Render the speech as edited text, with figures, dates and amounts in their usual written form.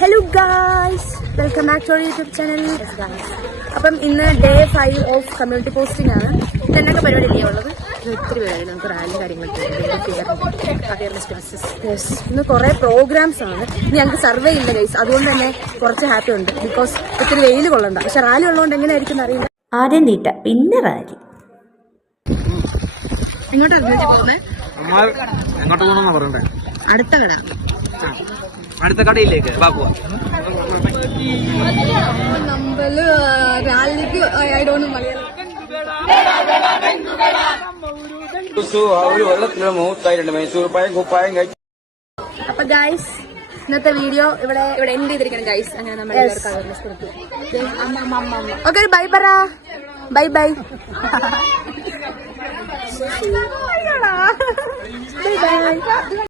Hello guys, welcome back to our YouTube channel. അപ്പം ഇന്ന് day 5 of community posting ആണ്. ഇതെന്നൊക്കെ പരിപാടി ഇല്ലേ ഉള്ളത്? ഒത്തിരി പേരായി. നമുക്ക് റാലിയും കാര്യങ്ങളൊക്കെ ഇന്ന് കുറേ പ്രോഗ്രാംസ് ആണ്. ഇനി ഞങ്ങൾക്ക് സർവേ ഇല്ല ഗൈസ്, അതുകൊണ്ട് തന്നെ കുറച്ച് ഹാപ്പി ഉണ്ട്. ബിക്കോസ് ഒത്തിരി വെയിൽ കൊള്ളണ്ട. പക്ഷെ റാലി ഉള്ളതുകൊണ്ട് എങ്ങനെയായിരിക്കും അറിയില്ല. ആദ്യം തീറ്റ പിന്നെ റാലി. എങ്ങോട്ടാണ് പോകുന്നത്? എങ്ങോട്ട് പോകണമെന്നാ പറയണ്ടേ? അടുത്ത കട, അടുത്ത കടയിലേക്ക് നമ്മള് റാലിക്ക് അപ്പൊ ഗൈസ്, ഇന്നത്തെ വീഡിയോ ഇവിടെ എൻഡ് ചെയ്തിരിക്കണം ഗൈസ്. അങ്ങനെ നമ്മൾ അവയർനെസ് കൊടുത്തു. ഓക്കെ, ബൈ പറ. Bye bye bye bye.